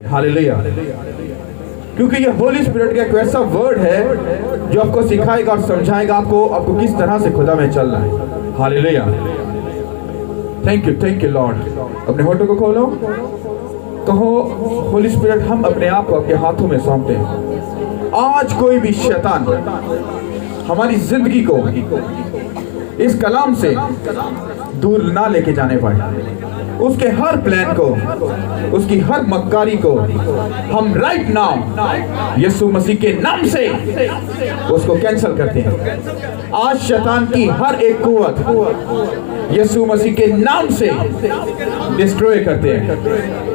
Hallelujah. क्योंकि ये Holi spirit का एक ऐसा वर्ड है जो आपको सिखाएगा और समझाएगा आपको किस तरह से खुदा में चलना है। हालेलुया। Thank you Lord. अपने होठों को खोलो, कहो होली स्पिरिट हम अपने आप को आपके हाथों में सौंपते हैं। आज कोई भी शैतान हमारी जिंदगी को इस कलाम से दूर ना लेके जाने पाए, उसके हर प्लान को, उसकी हर मक्कारी को हम राइट नाउ यीशु मसीह के नाम से उसको कैंसिल करते हैं। आज शैतान की हर एक कुव्वत यीशु मसीह के नाम से डिस्ट्रॉय करते हैं,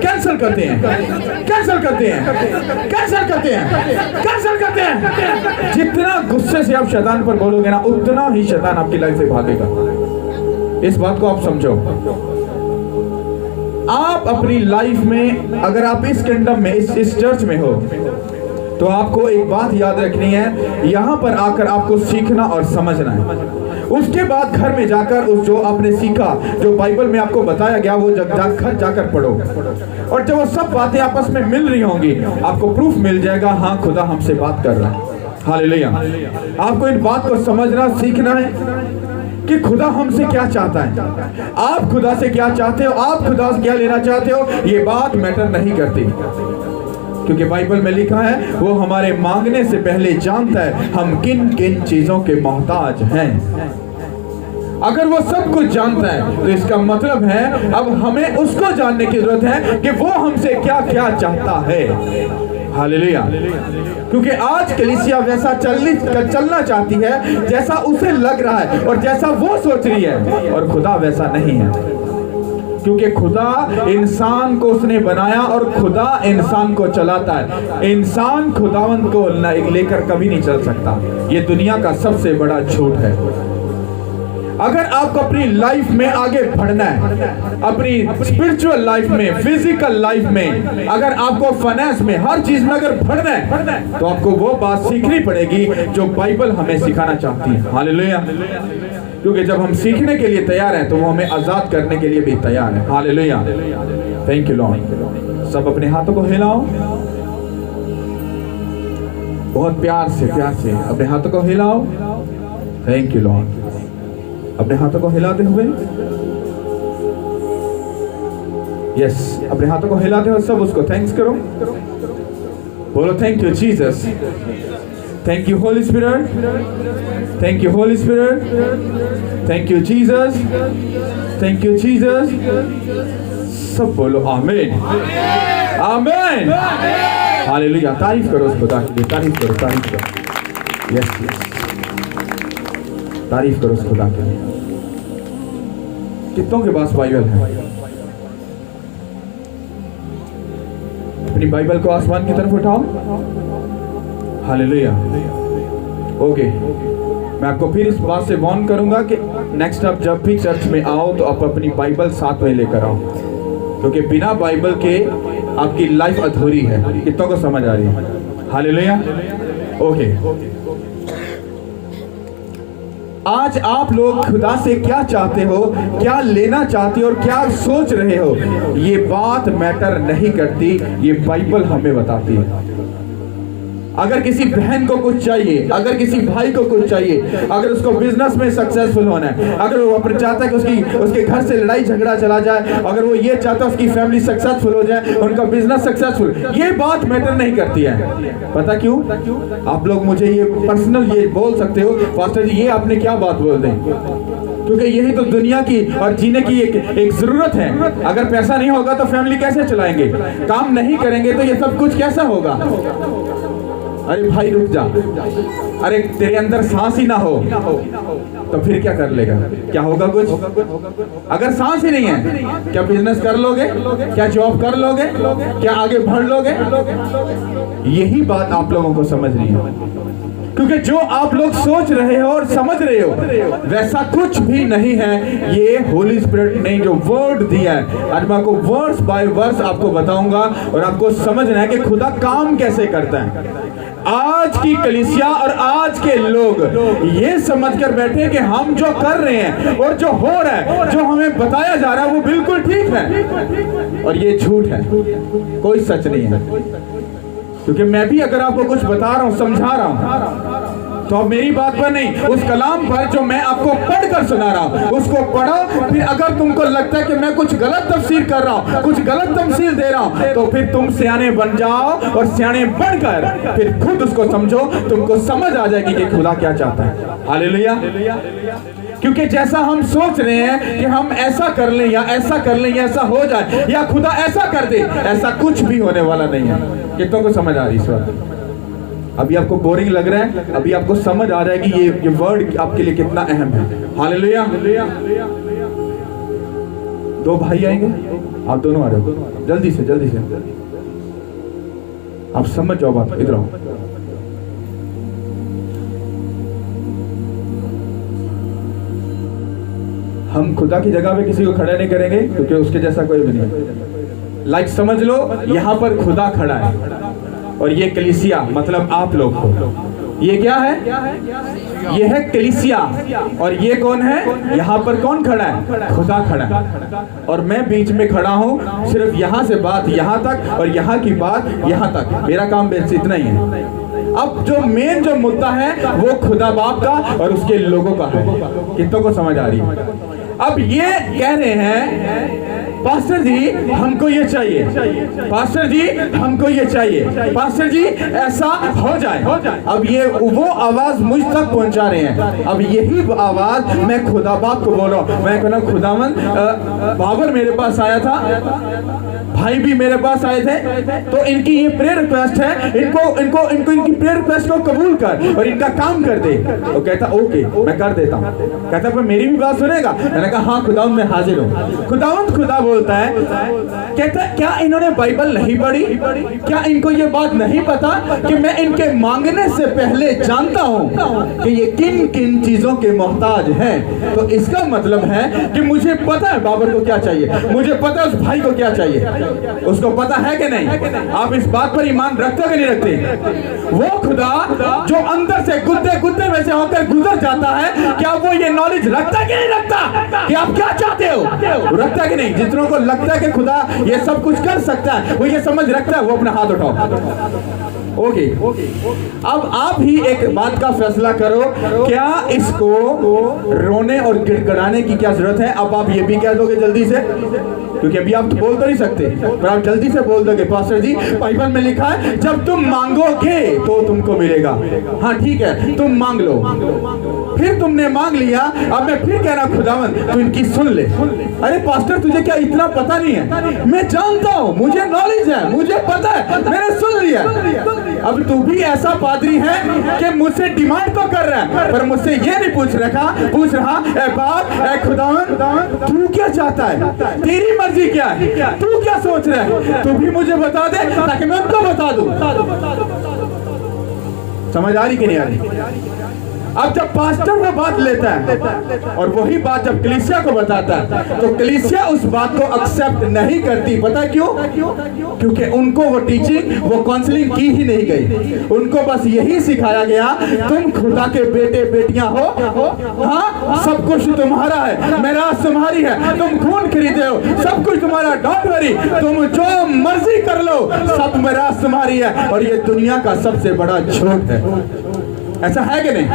कैंसिल करते हैं, कैंसिल करते हैं, कैंसिल करते हैं, कैंसिल करते हैं। जितना गुस्से से आप शैतान पर बोलोगे ना, उतना ही शैतान आपकी लाइफ से भागेगा। इस बात को आप समझो। आप अपनी लाइफ में, अगर आप इस किंगडम में, इस चर्च में हो, तो आपको एक बात याद रखनी है, यहाँ पर आकर आपको सीखना और समझना है। उसके बाद घर में जाकर उस जो आपने सीखा, जो बाइबल में आपको बताया गया, वो घर जाकर पढ़ो। और जब वो सब बातें आपस में मिल रही होंगी, आपको प्रूफ मिल जाएगा, हाँ खुदा हमसे बात कर रहा है। हालेलुया। आपको इन बात को समझना, सीखना है कि खुदा हमसे क्या चाहता है। आप खुदा से क्या चाहते हो, आप खुदा से क्या लेना चाहते हो, ये बात मैटर नहीं करती। क्योंकि बाइबल में लिखा है, वो हमारे मांगने से पहले जानता है हम किन किन चीजों के मोहताज हैं। अगर वो सब कुछ जानता है, तो इसका मतलब है अब हमें उसको जानने की जरूरत है कि वो हमसे क्या क्या चाहता है। हालेलुया। क्योंकि आज कलीसिया वैसा चलना चाहती है जैसा उसे लग रहा है और जैसा वो सोच रही है, और खुदा वैसा नहीं है। क्योंकि खुदा इंसान को उसने बनाया और खुदा इंसान को चलाता है। इंसान खुदावंत को लेकर कभी नहीं चल सकता। ये दुनिया का सबसे बड़ा झूठ है। अगर आपको अपनी लाइफ में आगे बढ़ना है, अपनी स्पिरिचुअल लाइफ में, फिजिकल लाइफ में, अगर आपको फाइनेंस में, हर चीज में अगर बढ़ना है, तो आपको वो बात सीखनी पड़ेगी जो बाइबल हमें सिखाना चाहती है। हालेलुया। क्योंकि जब हम सीखने के लिए तैयार हैं, तो वो हमें आजाद करने के लिए भी तैयार है। हालेलुया। Thank you Lord. सब अपने हाथों को हिलाओ, बहुत प्यार से अपने हाथों को हिलाओ। Thank you Lord. अपने हाथों को हिलाते हुए, यस, अपने हाथों को हिलाते हुए सब उसको थैंक्स करो। बोलो thank you Jesus, thank you Holi spirit, thank you Holi spirit, thank you Jesus, thank you Jesus. सब बोलो आमीन, आमीन, हालेलुया। तारीफ करो उस खुदा के लिए, तारीफ करो, तारीफ करो। यस यस, तारीफ करो उस खुदा के लिए। कितनों के पास बाइबल है? अपनी बाइबल को आसमान की तरफ उठाओ। हालेलुया। ओके, मैं आपको फिर इस बात से वार्न करूंगा कि नेक्स्ट आप जब भी चर्च में आओ, तो आप अपनी बाइबल साथ में लेकर आओ। क्योंकि बिना बाइबल के आपकी लाइफ अधूरी है। कितनों को समझ आ रही है? हालेलुया। ओके, आज आप लोग खुदा से क्या चाहते हो, क्या लेना चाहते हो और क्या सोच रहे हो, ये बात मैटर नहीं करती। ये बाइबल हमें बताती है। अगर किसी बहन को कुछ चाहिए, अगर किसी भाई को कुछ चाहिए, अगर उसको बिजनेस में सक्सेसफुल होना है, अगर वो अपने चाहता है कि उसके घर से लड़ाई झगड़ा चला जाए, अगर वो ये चाहता है उसकी फैमिली सक्सेसफुल हो जाए, उनका बिजनेस सक्सेसफुल, ये बात मैटर नहीं करती है। पता क्यों? आप लोग मुझे ये पर्सनल ये बोल सकते हो, पास्टर जी ये आपने क्या बात बोल दी? क्योंकि यही तो दुनिया की और जीने की एक जरूरत है। अगर पैसा नहीं होगा तो फैमिली कैसे चलाएंगे? काम नहीं करेंगे तो ये सब कुछ कैसा होगा? अरे भाई रुक जा, अरे तेरे अंदर सांस ही ना हो तो फिर क्या कर लेगा? क्या होगा कुछ? अगर सांस ही नहीं है, क्या बिजनेस कर लोगे? क्या जॉब कर लोगे? क्या आगे बढ़ लोगे? यही बात आप लोगों को समझनी है। क्योंकि जो आप लोग सोच रहे हो और समझ रहे हो, वैसा कुछ भी नहीं है। ये होली स्पिरिट ने जो वर्ड दिया है, आज मैं आपको वर्स बाय वर्स आपको बताऊंगा और आपको समझना है कि खुदा काम कैसे करता है। आज की कलीसिया और आज के लोग ये समझकर बैठे कि हम जो कर रहे हैं और जो हो रहा है, जो हमें बताया जा रहा है, वो बिल्कुल ठीक है। और ये झूठ है, कोई सच नहीं है। क्योंकि मैं भी अगर आपको कुछ बता रहा हूं, समझा रहा हूं, तो अब मेरी बात पर नहीं, उस कलाम पर जो मैं आपको पढ़कर सुना रहा हूं उसको पढ़ो। फिर अगर तुमको लगता है कि मैं कुछ गलत तफसीर कर रहा हूं, कुछ गलत तमसील दे रहा हूं, तो फिर तुम सियाने बन जाओ और सियाने बनकर फिर खुद उसको समझो, तुमको समझ आ जाएगी कि खुदा क्या चाहता है। हालेलुया। क्योंकि जैसा हम सोच रहे हैं कि हम ऐसा कर लें या ऐसा कर लें या ऐसा हो जाए या खुदा ऐसा कर दे, ऐसा कुछ भी होने वाला नहीं है। कितनों को समझ आ रही इस वक्त? अभी आपको बोरिंग लग रहा है, अभी आपको समझ आ रहा है कि ये वर्ड आपके लिए कितना अहम है। हालेलुया। 2 भाई आएंगे, आप दोनों आ रहे हो, जल्दी से जल्दी से आप समझ जाओ बात। इधर आओ। हम खुदा की जगह पे किसी को खड़ा नहीं करेंगे क्योंकि उसके जैसा कोई भी नहीं। लाइक समझ लो, यहां पर खुदा खड़ा है और ये कलीसिया मतलब आप लोग को, ये क्या है? ये है कलीसिया। और ये कौन है? यहाँ पर कौन खड़ा है? खुदा खड़ा है। और मैं बीच में खड़ा हूँ, सिर्फ यहाँ से बात यहाँ तक और यहाँ की बात यहाँ तक। मेरा काम बस इतना ही है। अब जो मेन जो मुद्दा है वो खुदा बाप का और उसके लोगों का है। कितनों को समझ आ रही है? अब ये कह रहे हैं पास्टर जी हमको ये चाहिए, पास्टर जी हमको ये चाहिए, पास्टर जी ऐसा हो जाए। अब ये वो आवाज मुझ तक पहुंचा रहे हैं। अब यही आवाज मैं खुदा बाप को बोल रहा हूँ। मैं कहना खुदावन, बाबर मेरे पास आया था, भाई भी मेरे पास आए थे, तो इनकी ये प्रेयर रिक्वेस्ट है, इनको इनकी प्रेयर रिक्वेस्ट को कबूल कर और इनका काम कर दे। वो कहता ओके मैं कर देता हूँ। कहता पर मेरी भी बात सुनेगा? मैंने कहा हाँ खुदावंद मैं हाजिर हूँ। खुदावंद खुदा बोलता है, कहता क्या इन्होंने बाइबल नहीं पढ़ी? क्या इनको ये बात नहीं पता कि मैं इनके मांगने से पहले जानता हूँ कि ये किन किन चीजों के मोहताज हैं? तो इसका मतलब है कि मुझे पता है बाबर को क्या चाहिए, मुझे पता है उस भाई को क्या चाहिए। उसको पता है कि नहीं? आप इस बात पर ईमान रखते हो कि नहीं रखते? वो खुदा जो अंदर से गुद्दे गुद्दे में से होकर गुजर जाता है, क्या वो ये नॉलेज रखता है कि नहीं रखता कि आप क्या चाहते हो? रखता है कि नहीं? जितनों को लगता है कि खुदा ये सब कुछ कर सकता है, वो ये समझ रखता है, वो अपना हाथ उठाओ। ओके, अब आप ही एक बात का फैसला करो, क्या इसको रोने और गिड़गिड़ाने की क्या जरूरत है? अब आप ये भी कह दोगे जल्दी से, क्योंकि अभी आप तो बोल तो नहीं सकते, पर आप जल्दी से बोल दोगे पास्टर जी बाइबल में लिखा है जब तुम मांगोगे तो तुमको मिलेगा। हाँ ठीक है, तुम मांग लो। फिर तुमने मांग लिया, अब मैं फिर कह रहा खुदावन तू इनकी सुन ले। अरे पास्टर तुझे क्या इतना पता नहीं है? मैं जानता हूँ, मुझे नॉलेज है, मुझे पता है, मैंने सुन लिया। अब तू भी ऐसा पादरी है कि मुझसे डिमांड तो कर रहा है पर मुझसे ये नहीं पूछ रहा ए बाप ए खुदावन तू क्या चाहता है, तेरी मर्जी क्या है, तू क्या सोच रहा है, तू भी मुझे बता दे ताकि मैं उनको बता दूं। समझ आ रही कि नहीं आ रही? अब जब पास्टर वो बात लेता है और वही बात जब कलीसिया को बताता है तो कलीसिया उस बात को एक्सेप्ट नहीं करती। पता क्यों? क्योंकि उनको वो टीचिंग, वो काउंसलिंग की ही नहीं गई। उनको बस यही सिखाया गया तुम खुदा के बेटे बेटियां हो, हाँ सब कुछ तुम्हारा है, मेराज तुम्हारी है, तुम खून खरीदे हो, सब कुछ तुम्हारा, डोंट वरी, तुम जो मर्जी कर लो, सब मेराज तुम्हारी है। और ये दुनिया का सबसे बड़ा झूठ है। ऐसा है कि नहीं?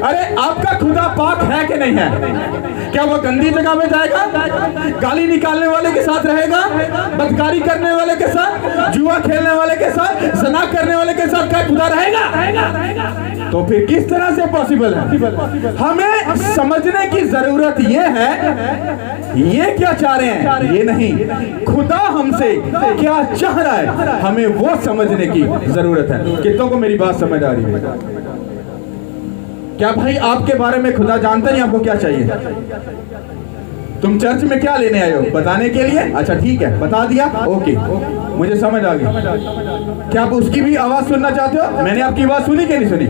अरे आपका खुदा पाक है कि नहीं है? क्या वो गंदी जगह में जाएगा? गाली निकालने वाले के साथ रहेगा? बदकारी करने वाले के साथ, जुआ खेलने वाले के साथ, ज़ना करने वाले के साथ क्या खुदा रहेगा? तो फिर किस तरह से पॉसिबल है? हमें समझने की जरूरत ये है, ये क्या चाह रहे हैं ये नहीं, खुदा हमसे क्या चाह रहा है हमें वो समझने की जरूरत है। कितनों को मेरी बात समझ आ रही है? क्या भाई आपके बारे में खुदा जानता नहीं आपको क्या चाहिए? तुम चर्च में क्या लेने आए हो? बताने के लिए? अच्छा ठीक है, बता दिया, ओके, मुझे समझ आ गई। क्या आप उसकी भी आवाज सुनना चाहते हो? मैंने आपकी आवाज सुनी कि नहीं सुनी?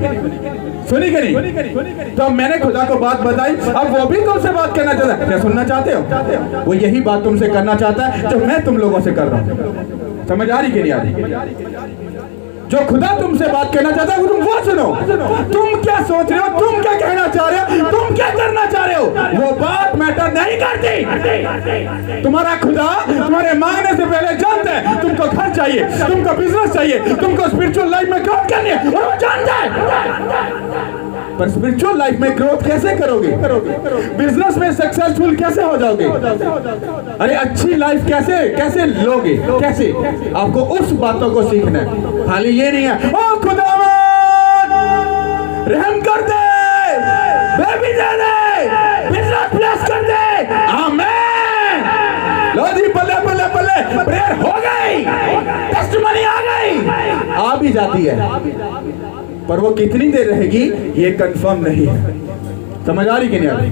सुनी कि नहीं? तो मैंने खुदा को बात बताई, अब वो भी तुमसे बात करना चाहता है। क्या सुनना चाहते हो? वो यही बात तुमसे करना चाहता है जो मैं तुम लोगों से कर रहा हूँ। समझ आ रही कि नहीं आ रही? जो खुदा तुमसे बात करना चाहता है तुम वो सुनो। तुम क्या सोच रहे हो, तुम क्या कहना चाह रहे हो, तुम क्या करना चाह रहे हो, वो बात मैटर नहीं करती। तुम्हारा खुदा तुम्हारे मांगने से पहले जानता है तुमको घर चाहिए, तुमको बिजनेस चाहिए, तुमको स्पिरिचुअल लाइफ में ग्रोथ करनी है, और वो जानता है। पर स्पिरिचुअल लाइफ में ग्रोथ कैसे करोगे, बिजनेस में सक्सेसफुल कैसे हो जाओगे, अरे अच्छी लाइफ कैसे लोगे, कैसे? आपको उस बातों को सीखना है। खाली ये नहीं है ओ खुदावन रहम कर दे, बेबी दे दे, बिजनेस ब्लेस कर दे, आमीन। लो जी, बल्ले बल्ले बल्ले, प्रेयर हो गई, टेस्टिमनी आ गई, आ भी जाती है, पर वो कितनी देर रहेगी ये कंफर्म नहीं है। समझ आ रही कि नहीं आ रही?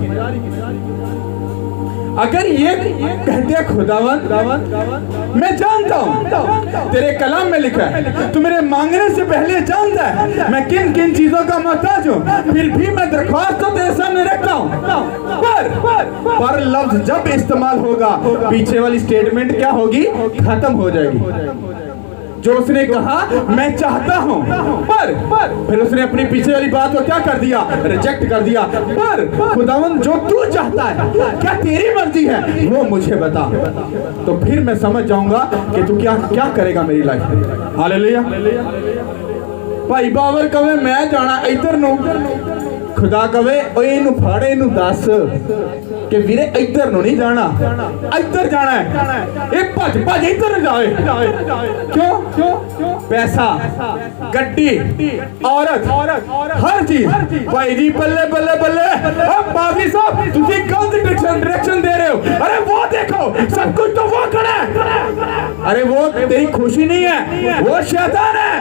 अगर ये कहते खुदावन मैं जानता हूं, तेरे कलाम में लिखा है तू मेरे मांगने से पहले जानता है मैं किन किन चीजों का मोहताज हूं, फिर भी मैं दरख्वास्त तो तेरे सामने रखता हूं। पर लफ्ज जब इस्तेमाल होगा पीछे वाली स्टेटमेंट क्या होगी, खत्म हो जाएगी। जो उसने कहा मैं चाहता हूं, पर फिर उसने अपनी पीछे वाली बात को क्या कर दिया, रिजेक्ट कर दिया। पर खुदावन जो तू चाहता है, क्या तेरी मर्जी है, वो मुझे बता, तो फिर मैं समझ जाऊंगा कि तू क्या करेगा मेरी लाइफ में। हालेलुया। भाई बाबर कवे मैं जाना इधर नु, खुदा कवे ओए इनू फाड़े इनू दस कि वीरे इधर नु नहीं जाना, इधर जाना है, एक भज भज इधर जाए। क्यों? पैसा, गड्डी, औरत, हर चीज। भाई जी बल्ले बल्ले बल्ले, पादरी साहब तुझे गलत डायरेक्शन दे रहे हो। अरे वो देखो सब कुछ तो वो खड़ा है, अरे वो तेरी खुशी नहीं है, वो शैतान है,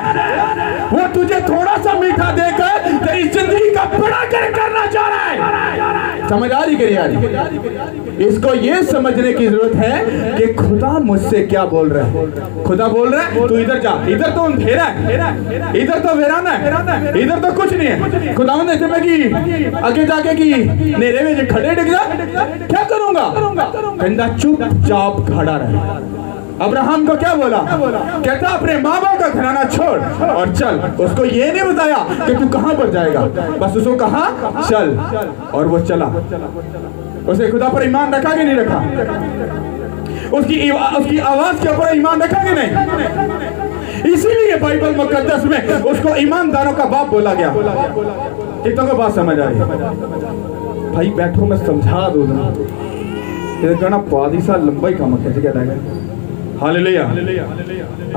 वो तुझे थोड़ा सा मीठा देकर तेरी जिंदगी का बड़ा करना चाह रहा है। समझ आ रही कि नहीं आ रही? इसको ये समझने की जरूरत है कि खुदा मुझसे क्या बोल रहा है। खुदा बोल रहा है तू इधर जा, इधर तो अंधेरा है, इधर तो वीराना है, इधर तो कुछ नहीं है। खुदा ने इसमें कि आगे जाके कि नेरे में खड़े डिग जा, क्या करूंगा? कहता चुपचाप खड़ा रहे। अब्राहम को क्या बोला? कहता अपने माँ बाप का घराना छोड़ और चल। उसको ये नहीं बताया कि तू कहां पर जाएगा, बस उसको कहा चल, और वो चला। उसे खुदा पर ईमान रखा कि नहीं रखा? उसकी आवाज के ऊपर ईमान रखा कि नहीं? इसीलिए बाइबल मुकद्दस में उसको ईमानदारों का बाप बोला गया। कितनों को बात समझ आ रही है? भाई बैठो मैं समझा दूंगा। कहना पादी सा लंबा ही काम कैसे कहता है। हालेलुया।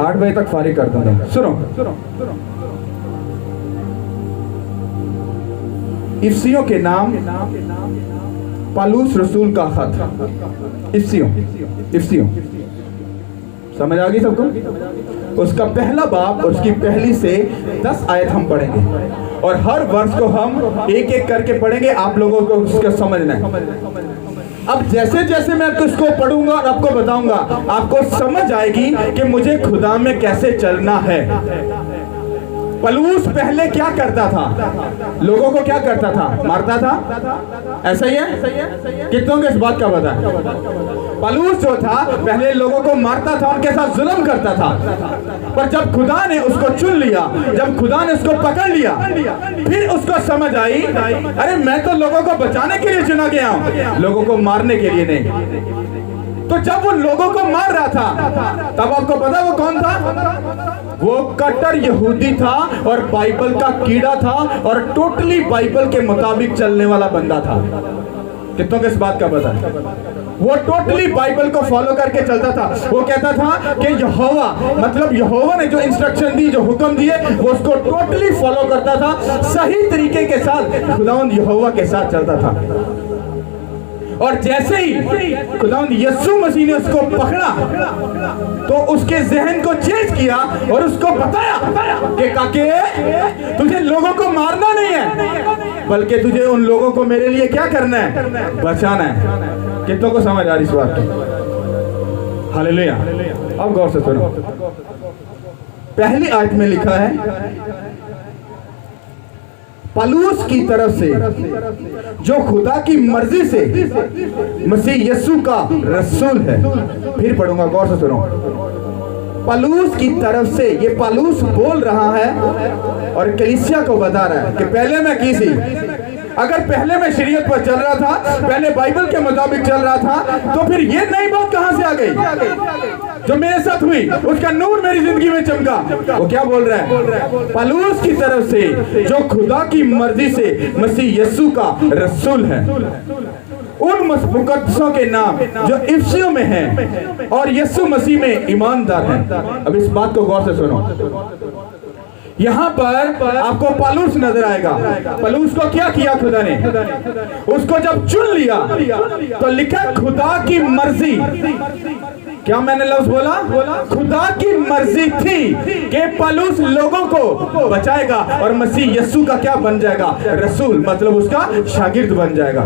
8 बजे तक फारिग कर दूंगा। सुनो, इफ्सियों के नाम, पालूस रसूल का खत, इफ्सियों समझ आ गई सबको? उसका पहला बाब और उसकी पहली से 10 आयत हम पढ़ेंगे और हर वर्ष को हम एक एक करके पढ़ेंगे। आप लोगों को उसका समझना है। अब जैसे जैसे मैं इसको पढ़ूंगा और आपको बताऊंगा, आपको समझ आएगी कि मुझे खुदा में कैसे चलना है। पलूस पहले क्या करता था? लोगों को क्या करता था? मारता था। ऐसा ही है? कितनों को इस बात का पता है? पलूस जो था पहले लोगों को मारता था, उनके साथ जुल्म करता था। पर जब खुदा ने उसको चुन लिया, जब खुदा ने उसको पकड़ लिया, फिर उसको समझ आई अरे मैं तो लोगों को बचाने के लिए चुना गया हूं, लोगों को मारने के लिए नहीं। तो जब वो लोगों को मार रहा था तब आपको पता वो कौन था? वो कट्टर यहूदी था और बाइबल का कीड़ा था और टोटली बाइबल के मुताबिक चलने वाला बंदा था। कितनों को इस बात का पता है? वो टोटली बाइबल को फॉलो करके चलता था। वो कहता था कि यहोवा, मतलब यहोवा ने जो इंस्ट्रक्शन दी, जो हुक्म दिए, वो उसको टोटली फॉलो करता था, सही तरीके के साथ खुदावंद यहोवा के साथ चलता था। और जैसे ही खुदावंद यीशु मसीह ने उसको पकड़ा तो उसके जहन को चेंज किया और उसको बताया कि काके तुझे लोगों को मारना नहीं है, बल्कि तुझे उन लोगों को मेरे लिए क्या करना है? बचाना है। कितनों को समझ आ रही इस बात की? हालेलुया। अब गौर से सुनो, पहली आयत में लिखा है पलूस की तरफ से जो खुदा की मर्जी से मसीह यीशु का रसूल है। फिर पढ़ूंगा, गौर से सुनो। पौलुस की तरफ से, ये पौलुस बोल रहा है और कलीसिया को बता रहा है कि पहले मैं की थी। अगर पहले मैं शरीयत पर चल रहा था, पहले बाइबल के मुताबिक चल रहा था, तो फिर ये नई बात कहां से आ गई जो मेरे साथ हुई? उसका नूर मेरी जिंदगी में चमका। वो क्या बोल रहा है? पौलुस की तरफ से जो खुदा की मर्जी से मसीह यीशु का रसूल है, उन मुकद्दसों के नाम जो इफिसियों में हैं और यीशु मसीह में ईमानदार हैं। अब इस बात को गौर से सुनो। यहाँ पर आपको पौलुस नजर आएगा। पौलुस को क्या किया खुदा ने? उसको जब चुन लिया तो लिखा खुदा की मर्जी। क्या मैंने लफ्ज बोला? खुदा की मर्जी थी कि पौलुस लोगों को बचाएगा और मसीह यीशु का क्या बन जाएगा? रसूल, मतलब उसका शागिर्द बन जाएगा।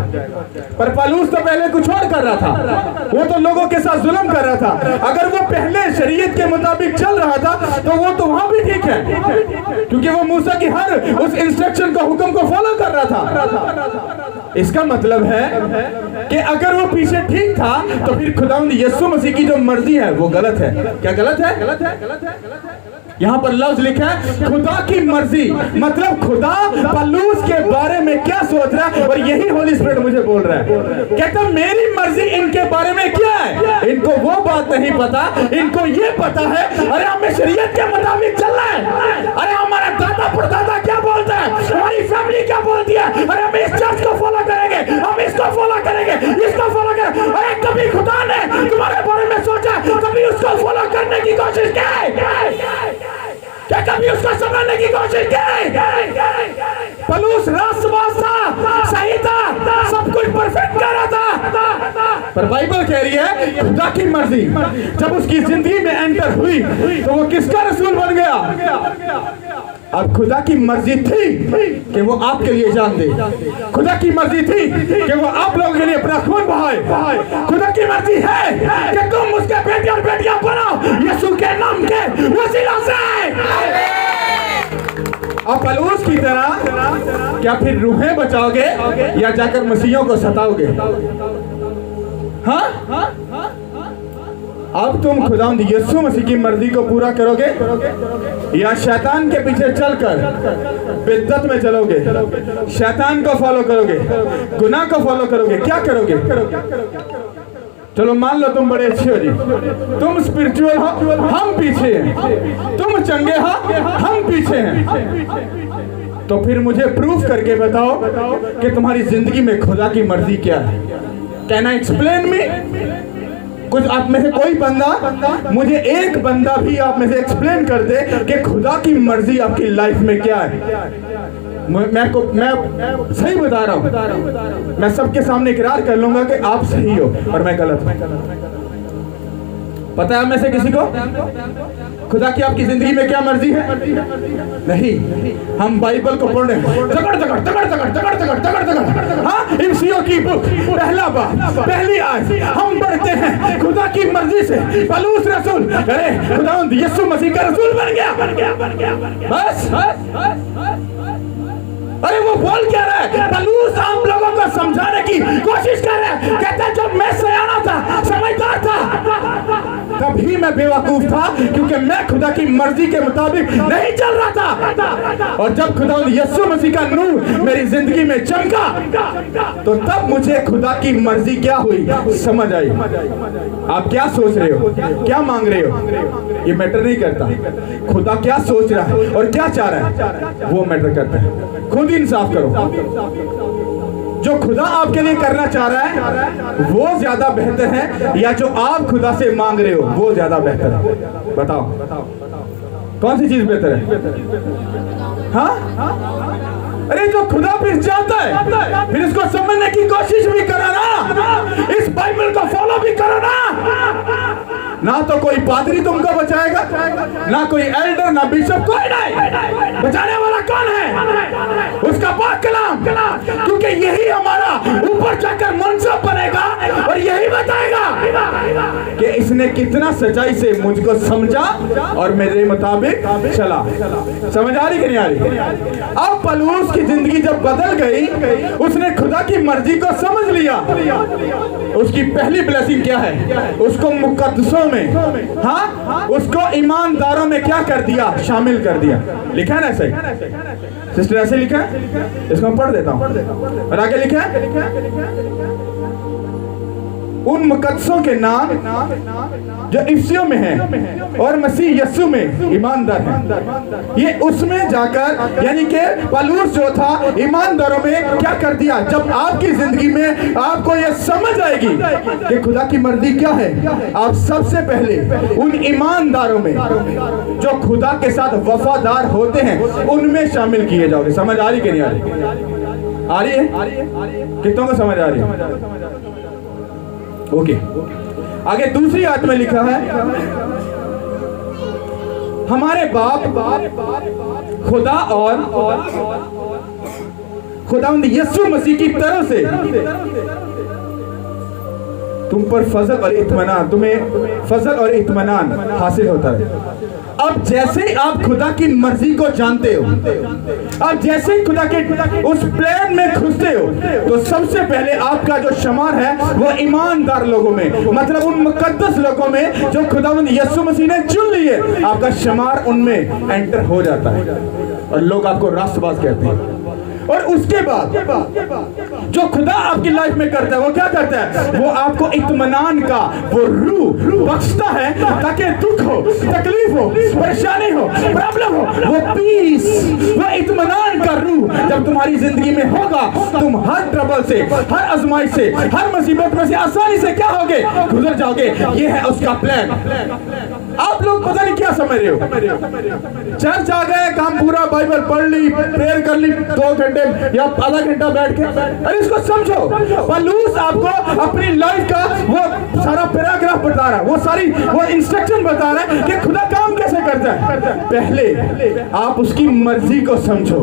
पर पौलुस तो पहले कुछ और कर रहा था। वो तो लोगों के साथ जुल्म कर रहा था। अगर वो पहले शरीयत के मुताबिक चल रहा था तो वो तो वहां भी ठीक है, क्योंकि वो मूसा की हर उस इंस्ट्रक्शन को, हुक्म को फॉलो कर रहा था। इसका मतलब है कि अगर वो पीछे ठीक था तो फिर खुदावंद यीशु मसीह की जो मर्जी है वो गलत है। क्या गलत है? यहाँ पर लफ्ज लिखा है खुदा की मर्जी, मतलब खुदा पौलुस के बारे में क्या सोच रहा है। और यही होली स्पिरिट मुझे बोल रहा है, कहता मेरी मर्जी इनके बारे में क्या है। इनको वो बात नहीं पता, इनको ये पता है अरे हमें शरीयत के मुताबिक चलना है। अरे हमारा दादा परदादा क्या बोलता है, हमारी फैमिली क्या बोलती है, अरे हम इस चर्च को फॉलो करेंगे, हम इसको फॉलो करेंगे, इसको फॉलो करेंगे। अरे कभी खुदा ने तुम्हारे बारे में सोचा? कभी उसको फॉलो करने की कोशिश की? क्या कभी उसको समझने की कोशिश की? पौलुस रास्तबाज था, सही था, सब कुछ परफेक्ट कर रहा था। पर बाइबल कह रही है खुदा की मर्जी जब उसकी जिंदगी में एंटर हुई तो वो किसका रसूल बन गया? अब खुदा की मर्जी थी कि वो आपके लिए जान दे। खुदा की मर्जी थी कि वो आप लोगों के लिए अपना खून बहाए। खुदा की मर्जी है कि तुम उसके बेटे और बेटियां बनो यीशु के नाम के वसीला से। अब पौलुस की तरह क्या फिर रूहें बचाओगे या जाकर मसीहों को सताओगे? हाँ? अब तुम खुदावंद यीशु मसीह की मर्जी को पूरा करोगे या शैतान के पीछे चलकर बिद्दत में चलोगे, शैतान को फॉलो करोगे, गुनाह को फॉलो करोगे? क्या करोगे? चलो मान लो तुम बड़े अच्छे हो जी, तुम स्पिरिचुअल हो, हम पीछे हैं। तुम चंगे हो, हम पीछे हैं। तो फिर मुझे प्रूफ करके बताओ कि तुम्हारी जिंदगी में खुदा की मर्जी क्या है। Can I explain me? कुछ आप में से कोई बंदा, मुझे एक बंदा भी आप में से एक्सप्लेन कर दे कि खुदा की मर्जी आपकी लाइफ में क्या है। मैं सही बता रहा हूं, मैं सबके सामने इकरार कर लूंगा कि आप सही हो और मैं गलत हूं। पता है में से किसी को खुदा की आपकी जिंदगी में क्या मर्जी है? नहीं, हम बाइबल को पढ़ रहे हैं तगड़। हाँ, इफिसियों की बुक पहला बाब पहली आयत हम पढ़ते हैं खुदा की मर्जी से पौलुस रसूल, अरे खुदावंद यीशु मसीह का रसूल बन गया। बस अरे वो बोल क्या रहा है? पौलुस आप लोगों को समझाने की कोशिश कर रहा है। कहता है जब मैं सयाना था, समझदार था, तभी मैं बेवकूफ था क्योंकि मैं खुदा की मर्जी के मुताबिक नहीं चल रहा था। और जब खुदा यीशु मसीह का नूर मेरी जिंदगी में चमका तो तब मुझे खुदा की मर्जी क्या हुई समझ आई। आप क्या सोच रहे हो, क्या मांग रहे हो, ये मैटर नहीं करता। खुदा क्या सोच रहा है और क्या चाह रहा है वो मैटर करता है। खुद इंसाफ करो, जो खुदा आपके लिए करना चाह रहा है वो ज्यादा बेहतर है या जो आप खुदा से मांग रहे हो वो ज्यादा बेहतर है? बताओ कौन सी चीज बेहतर है? हाँ? अरे जो खुदा फिर चाहता है फिर इसको समझने की कोशिश भी करो ना, इस बाइबल को फॉलो भी करो ना तो कोई पादरी तुमको बचाएगा, ना कोई एल्डर, ना बिशप, कोई नहीं। बचाने वाला कौन है? उसका पाक कलाम, क्योंकि यही हमारा ऊपर जाकर मनसब बनेगा और यही बताएगा कि इसने कितना सच्चाई से मुझको समझा और मेरे मुताबिक चला। समझ आ रही कि नहीं आ रही? अब पलूस की जिंदगी जब बदल गई, उसने खुदा की मर्जी को समझ लिया। उसकी पहली ब्लेसिंग क्या है? उसको मुकद्दसों में, हाँ, उसको ईमानदारों में क्या कर दिया? शामिल कर दिया। लिखा है ना ऐसे? सिस्टर ऐसे लिखा है, इसको मैं पढ़ देता हूं। और आगे लिखा है, उन मुकद्दसों के नाम जो इफ्सियों में हैं और मसीह यीशु में ईमानदार हैं। ये उसमें जाकर, यानी कि पलूस जो था ईमानदारों में क्या कर दिया? जब आपकी जिंदगी में आपको ये समझ आएगी कि खुदा की मर्जी क्या है, आप सबसे पहले उन ईमानदारों में जो खुदा के साथ वफादार होते हैं उनमें शामिल किए जाओगे। समझ आ रही कि नहीं आ रही? आ रही है? कितनों को समझ आ रही है? ओके। आगे दूसरी आयत में लिखा है, हमारे बाप खुदा और खुदावंद यीशु मसीह की तरफ से तुम पर फजल और इत्मीनान, तुम्हें फजल और इत्मीनान हासिल होता है। अब जैसे ही आप खुदा की मर्जी को जानते हो, अब जैसे ही खुदा के उस प्लान में घुसते हो, तो सबसे पहले आपका जो शुमार है वो ईमानदार लोगों में, मतलब उन मुकद्दस लोगों में जो खुदावंद यीशु मसीह ने चुन लिए, आपका शुमार उनमें एंटर हो जाता है और लोग आपको रास्तबाज कहते हैं। और उसके बाद जो खुदा आपकी लाइफ में करता है वो क्या करता है? वो आपको इत्मीनान का वो रूह बख्शता है, ताकि दुख हो, तकलीफ हो, परेशानी हो, प्रॉब्लम हो, वो पीस, वो इत्मीनान का रूह जब तुम्हारी जिंदगी में होगा, तुम हर ट्रबल से, हर आजमाइश से, हर मुसीबत में से आसानी से क्या होगे? गुजर जाओगे। ये है उसका प्लान। आप लोग पता नहीं क्या समझ रहे हो? चर्च आ गए, काम पूरा, बाइबल पढ़ ली, प्रेयर कर ली 2 घंटे या आधा घंटा बैठ के। अरे इसको समझो, पलूस आपको अपनी लाइफ का वो सारा पैराग्राफ बता रहा है, वो इंस्ट्रक्शन बता रहा है कि खुदा काम कैसे करता है। पहले आप उसकी मर्जी को समझो।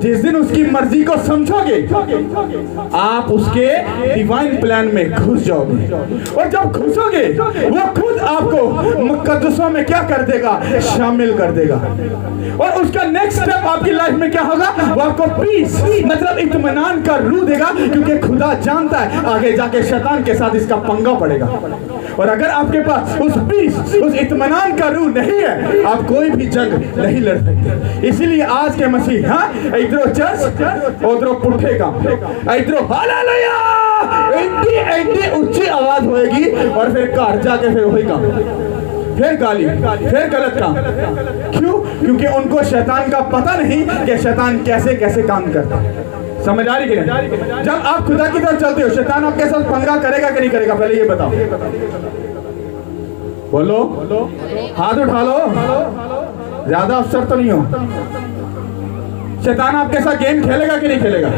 जिस दिन उसकी मर्जी को समझोगे, आप उसके डिवाइन प्लान में घुस जाओगे, और जब घुसोगे वो खुद आपको मुकद्दसों में क्या कर देगा? शामिल कर देगा। और उसका नेक्स्ट स्टेप आपकी लाइफ में क्या होगा? वो आपको पीस, मतलब इत्मीनान का रूह देगा, क्योंकि खुदा जानता है आगे जाके शैतान के साथ इसका पंगा पड़ेगा। और अगर आपके पास उस पीस, उस इत्मीनान का रूह नहीं है, आप कोई भी जंग नहीं लड़ सकते। इसीलिए आज के मसीह, हाँ, इधरों चर्च, उधरों पुट्ठे काम, इधरों हालेलुया, एंटी ऊंची आवाज होएगी, और फिर घर जाके फिर वही काम, फिर गाली, फिर गलत काम। क्यों? क्योंकि उनको शैतान का पता नहीं कि शैतान कैसे कैसे काम करता है। समझ आ रही है? जब आप खुदा की तरफ चलते हो, शैतान आपके साथ पंगा करेगा कि नहीं करेगा? पहले ये बताओ, बोलो, हाथ उठा लो, ज्यादा अफसर तो नहीं हो। शैतान आपके साथ गेम खेलेगा कि नहीं खेलेगा?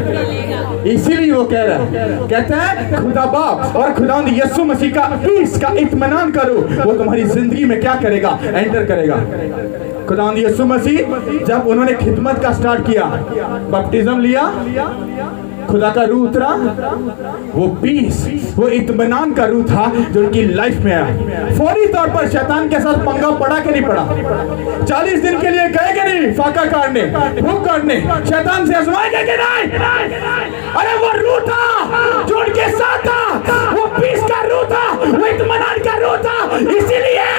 इसीलिए वो कह रहा है, कहता है खुदा बाप और खुदावंद यीशु मसीह का पीस का इत्मीनान करो, वो तुम्हारी जिंदगी में क्या करेगा? एंटर करेगा। खुदावंद यीशु मसीह जब उन्होंने खिदमत का स्टार्ट किया, बपटिज्म लिया, खुदा का रूह उतरा, वो पीस, वो इत्मीनान का रूह था जो उनकी लाइफ में आया। फौरी तौर पर शैतान के साथ पंगा पड़ा कि नहीं पड़ा? 40 दिन के लिए गए कि नहीं फाका काटने, भूख काटने, शैतान से आजमाए गए कि नहीं? अरे वो रूह था जो उनके साथ था, वो पीस का रूह था, वो इत्मीनान का रूह था। इसीलिए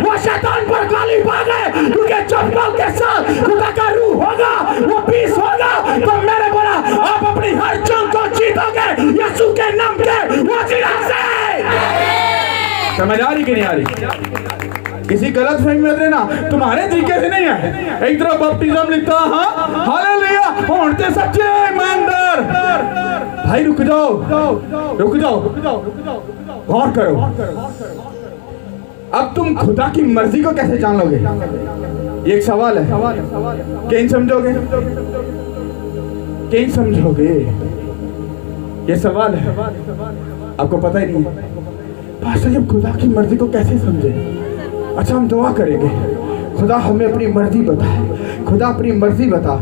वो शैतान पर गाली पा गए, क्योंकि जब के साथ खुदा का रूह होगा, वो पीस होगा, तो मैंने बोला आप अपनी हर जंग को जीतोगे यीशु के नाम के वसीला से। समझ आ रही कि नहीं आ रही? किसी गलत फहमी में रहना, तुम्हारे तरीके से नहीं है। एक तरफ बपटिज्म लिखता, हाँ हालेलुया, होते सच्चे ईमानदार। भाई रुक जाओ, रुक जाओ, गौर करो। अब तुम खुदा की मर्जी को कैसे जान लोगे? ये एक सवाल है। क्या समझोगे? क्या समझोगे? ये सवाल है, आपको पता ही नहीं है। पास्टर जब खुदा की मर्जी को कैसे समझे? अच्छा हम दुआ करेंगे, खुदा हमें अपनी मर्जी बता, खुदा अपनी मर्जी बता।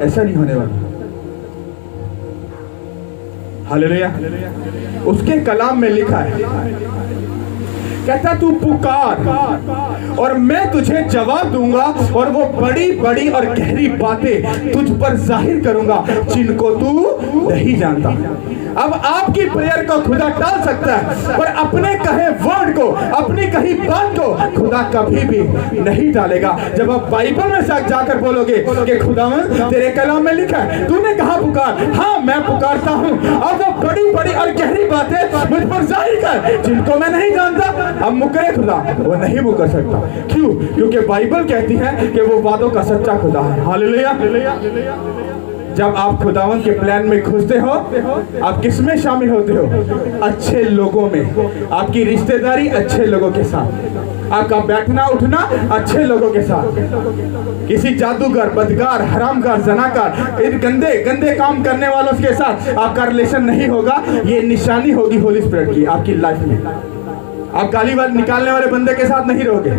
ऐसा नहीं होने वाला। हालेलुया। उसके कलाम में लिखा है, कहता तू पुकार और मैं तुझे जवाब दूंगा और वो बड़ी बड़ी और गहरी बातें तुझ पर जाहिर करूंगा जिनको तू नहीं जानता। अब आपकी प्रेयर को खुदा टाल सकता है, पर अपने कहे वर्ड को, अपनी कही बात को खुदा कभी भी नहीं टालेगा। जब आप बाइबल में जाकर बोलोगे कि खुदावंद तेरे कलाम में लिखा है, तूने कहा पुकार, हाँ मैं पुकारता हूँ, अब वो बड़ी बड़ी और गहरी बातें मुझ पर जाहिर कर जिनको मैं नहीं जानता। अब मुकरे खुदा, वो नहीं मुकर सकता। क्यों? क्योंकि बाइबल कहती है कि वो वादों का सच्चा खुदा है। हालेलुया। जब आप खुदावन के प्लान में घुसते हो, आप किस में शामिल होते हो? अच्छे लोगों में। आपकी रिश्तेदारी अच्छे लोगों के साथ, आपका बैठना उठना अच्छे लोगों के साथ। किसी जादूगर, बदकार, हरामकार, जनाकार, इन गंदे गंदे काम करने वालों के साथ आपका रिलेशन नहीं होगा। ये निशानी होगी होली स्पिरिट की आपकी लाइफ में। आप गाली निकालने वाले बंदे के साथ नहीं रहोगे,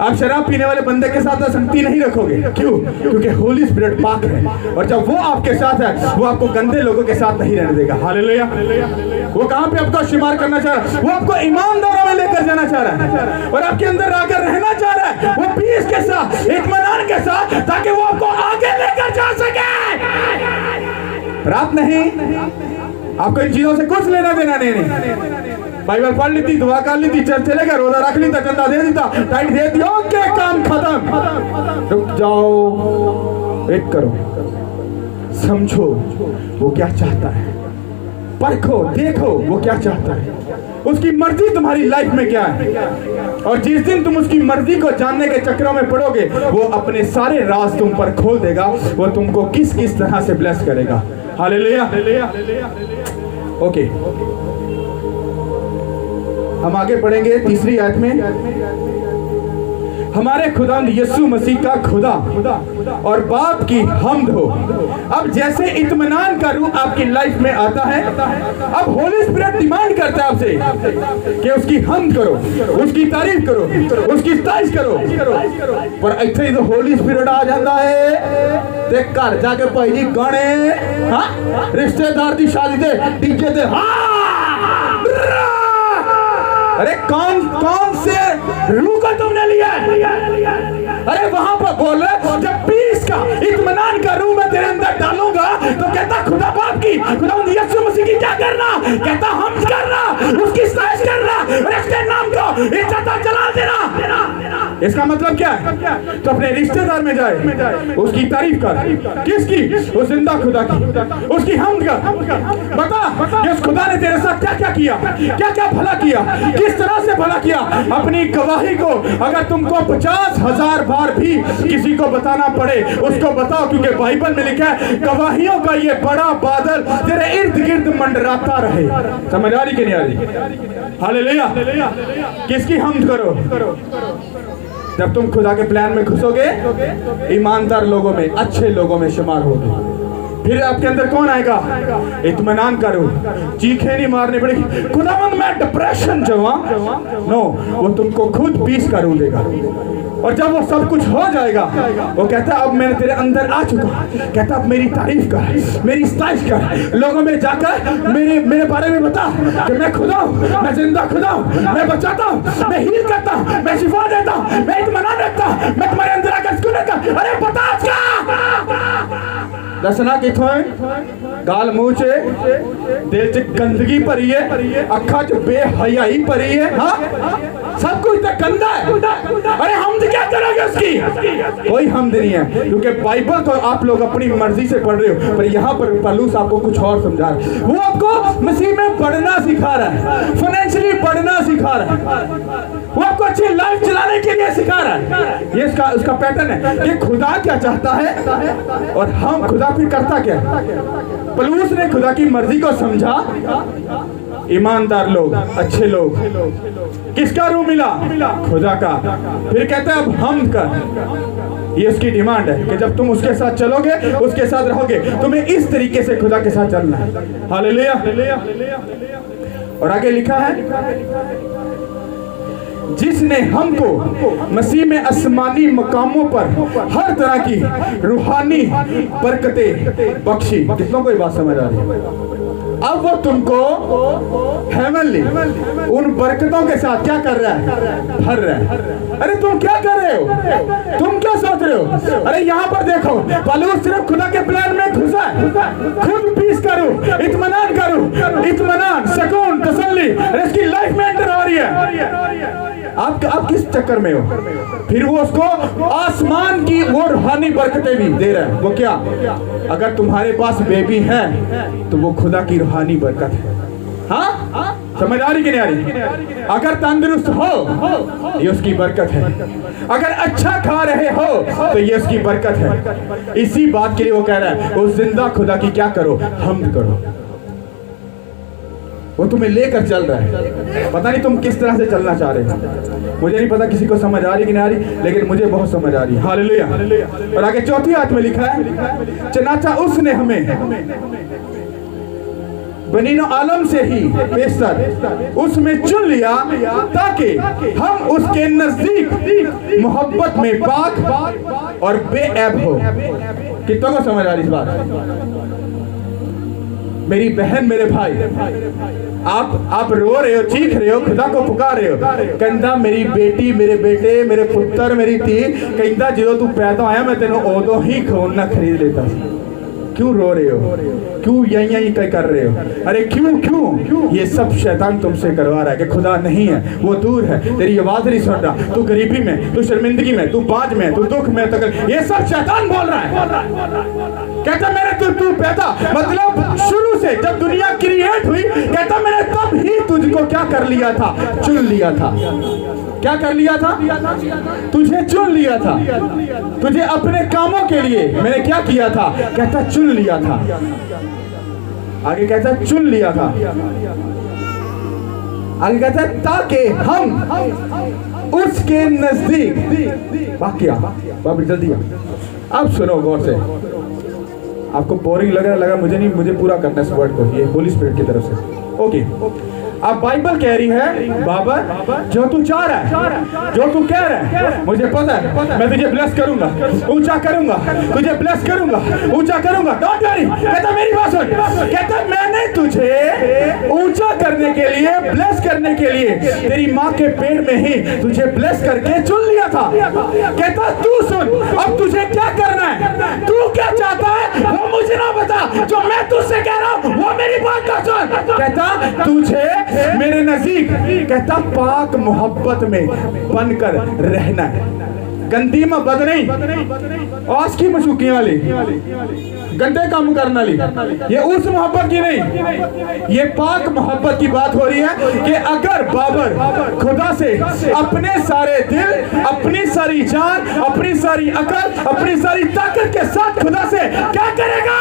आप शराब पीने वाले बंदे के साथ संगति नहीं रखोगे। क्यों? क्योंकि होली स्पिरिट पाक है, और जब वो आपके साथ है वो आपको गंदे लोगों के साथ नहीं रहने देगा। हालेलुया। वो कहां पे आपको शुमार करना चाह रहा है? वो आपको ईमानदारों में लेकर जाना चाह रहा है और आपके अंदर आकर रहना चाह रहा है, वो पीस के साथ, इत्मीनान के साथ, ताकि वो आपको आगे लेकर जा सके। प्राप्त नहीं, आपको इन चीजों से कुछ लेना देना नहीं। बाइबल पढ़ ली थी, दुआ कर ली थी, चर्च चले गए, रोजा रख ली था, चंदा दे दी था, टाइट दे दिया, ओके काम खत्म। रुक जाओ, वेट करो, समझो वो क्या चाहता है, परखो, देखो वो क्या चाहता है, उसकी मर्जी तुम्हारी लाइफ में क्या है। और जिस दिन तुम उसकी मर्जी को जानने के चक्रों में पड़ोगे, वो अपने सारे राज तुम पर खोल देगा। वो तुमको किस किस तरह से ब्लेस करेगा। हालेलुया। ओके, हम आगे पढ़ेंगे तीसरी आयत में। हमारे खुदावंद यीशु मसीह का खुदा और बाप की हम्द हो। अब जैसे इत्मीनान का रूह आपकी लाइफ में आता है, अब होली स्पिरिट डिमांड करता है आपसे कि उसकी हम्द करो, उसकी तारीफ करो, उसकी तारीफ करो। पर ऐसे ही तो होली स्पिरिट आ जाता है ते घर जाके भाई जी गाने, हाँ रिश्तेदार की शादी दे डीजे दे, अरे कौन कौन से रूह को तुमने लिया? अरे वहां पर बोल रहे, जब पीस का, इत्मीनान का रूह मैं तेरे अंदर डालूंगा, तो कहता खुदा बाप की, खुदा यीशु मसीह की क्या करना? कहता हम करना, उसकी साइज करना और उसके नाम को इज्जत जला देना। इसका मतलब क्या है? तो अपने रिश्तेदार में जाए, उसकी तारीफ कर। किसकी? उस जिंदा खुदा की, उसकी हम्द कर। बता कि उस खुदा ने तेरे साथ क्या क्या किया, क्या क्या भला किया, किस तरह से भला किया। अपनी गवाही को अगर तुमको 50,000 बार भी किसी को बताना पड़े, उसको बताओ, क्योंकि बाइबल में लिखा है गवाहियों का ये बड़ा बादल तेरे इर्द गिर्द मंडराता रहे। समझ आ रही कि नहीं आ रही? हालेलुया। किसकी हम्द करो? जब तुम खुदा के प्लान में घुसोगे, ईमानदार लोगों में, अच्छे लोगों में शुमार होगे। फिर आपके अंदर कौन आएगा? इत्मीनान करो, चीखें नहीं मारनी पड़ेगी, खुदावंद मैं डिप्रेशन जाऊं, नो, वो तुमको खुद पीस कर देगा। और जब वो सब कुछ हो जाएगा, वो कहता है अब मैं तेरे अंदर आ चुका, कहता अब मेरी तारीफ कर, मेरी स्ताइश कर, लोगों में जाकर मेरे बारे में बता कि मैं खुदा हूं, मैं जिंदा खुदा हूं, मैं बचाता हूं, मैं हील करता हूं, मैं शिफा देता हूं, मैं इत्मीनान रखता हूं, मैं तुम्हारे अंदर आकर सुनने का। अरे बता दसना किथों है? गाल मुंह च, दिल च गंदगी भरी है, अखा च बेहयाई भरी है, हाँ सब कुछ तो गंदा है। अरे हमद क्या करोगे उसकी? कोई हमद नहीं है, क्योंकि बाइबल तो आप लोग अपनी मर्जी से पढ़ रहे हो, पर यहाँ पर पौलुस आपको कुछ और समझा रहा है। वो आपको मसीह में बढ़ना सिखा रहा है, फाइनेंशियली बढ़ना सिखा रहा है, वो आपको अच्छी लाइफ चलाने के लिए सिखा रहा है। ये उसका पैटर्न है कि खुदा क्या चाहता है और हम खुदा फिर करता क्या है। पौलुस ने खुदा की मर्जी को समझा। ईमानदार लोग, अच्छे लोग, किसका रूह मिला? खुदा का। फिर कहता है अब हम कर, ये उसकी डिमांड है कि जब तुम उसके साथ चलोगे, उसके साथ रहोगे, तुम्हें इस तरीके से खुदा के साथ चलना है। हालेलुया। और आगे लिखा है जिसने हमको मसीह में आसमानी मकामों पर हर तरह की रूहानी बरकतें बख्शी। कितनों को ये बात समझ आ रही है? अब वो तुमको हेवनली उन बरकतों के साथ क्या कर रहा है, भर रहा है। अरे तुम क्या कर रहे हो, तुम क्या सोच रहे हो? अरे यहाँ पर देखो, पौलुस सिर्फ खुदा के प्लान में घुसा है। खुद पीस करूं, इत्मीनान करूं, इत्मीनान, सुकून, तसल्ली, इसकी लाइफ में एंटर हो रही है। आप किस चक्कर में हो? फिर वो उसको आसमान की वो रूहानी बरकतें भी दे रहा है। वो क्या? अगर तुम्हारे पास बेबी है तो वो खुदा की रूहानी बरकत है। हाँ, समझ आ रही कि नहीं आ रही? अगर तंदुरुस्त हो ये उसकी बरकत है, अगर अच्छा खा रहे हो तो ये उसकी बरकत है। इसी बात के लिए वो कह रहा है, उस जिंदा खुदा की क्या करो, हम्द करो। वो तुम्हें लेकर चल रहा है। पता नहीं तुम किस तरह से चलना चाह रहे हो, मुझे नहीं पता किसी को समझ आ रही कि नहीं आ रही, लेकिन मुझे बहुत समझ आ रही है। हालेलुया। और आगे चौथी आयत में लिखा है, चनाचा उसने हमें बनीनो आलम से ही बेशतर उसमें चुन लिया ताकि हम उसके नजदीक मोहब्बत में पाक और बेऐब हो। कितनों को समझ आ रही इस बात? मेरी बहन, मेरे भाई, आप रो रहे हो, चीख रहे हो, खुदा को पुकार रहे हो, कहंदा मेरी बेटी, मेरे बेटे, मेरे पुत्र, मेरी धी, कहंदा जो तू पैदा आया मैं तेनों उदों ही खिलौना खरीद लेता। क्यों रो रहे हो? क्यों यही कर रहे हो? अरे क्यों? ये सब शैतान तुमसे करवा रहा है कि खुदा नहीं है, वो दूर है, तेरी आवाज नहीं सुन रहा, तू गरीबी में, तू शर्मिंदगी में, तू बाज में, तू दुख में, ये सब शैतान बोल रहा है। कहता मैंने तू पैदा, मतलब शुरू से जब दुनिया क्रिएट हुई, कहता मैंने तब ही तुझको क्या कर लिया था, चुन लिया था। क्या कर लिया था? तुझे चुन लिया था, तुझे अपने कामों के लिए मैंने क्या किया था? कहता चुन लिया था। आगे कहता चुन लिया था, आगे कहता ताकि हम उसके नजदीक, वाक्या बाबू जल्दी अब सुनो गौर से। आपको बोरिंग लगा मुझे नहीं, मुझे पूरा करना है इस वर्ड को, ये होली स्पिरिट की तरफ से। ओके, अब बाइबल कह रही है बाबर जो तू चाह रहा है, जो तू कह रहा है, मुझे पता है, मैं तुझे ब्लेस करूंगा, ऊंचा करूंगा, तुझे ब्लेस करूंगा, ऊंचा करूंगा। Don't worry. कहता मेरी बात सुन, कहता मैंने तुझे ऊंचा करने के लिए, ब्लेस करने के लिए तेरी माँ के पेट में ही तुझे ब्लेस करके चुन लिया था। कहता तू सुन, अब तुझे क्या करना है, तू क्या चाहता है वो मुझे ना बता, जो मैं तुझसे कह रहा हूँ वो मेरी बात का सुन। कहता तुझे मेरे नजदीक, कहता पाक मोहब्बत में बनकर रहना है, गंदी में बद नहीं, आज की मशूकियां वाली, गंदे काम करने वाली, ये उस मोहब्बत की नहीं, ये पाक मोहब्बत की बात हो रही है। कि अगर बाबर खुदा से अपने सारे दिल, अपनी सारी जान, अपनी सारी अकल, अपनी सारी ताकत के साथ खुदा से क्या करेगा,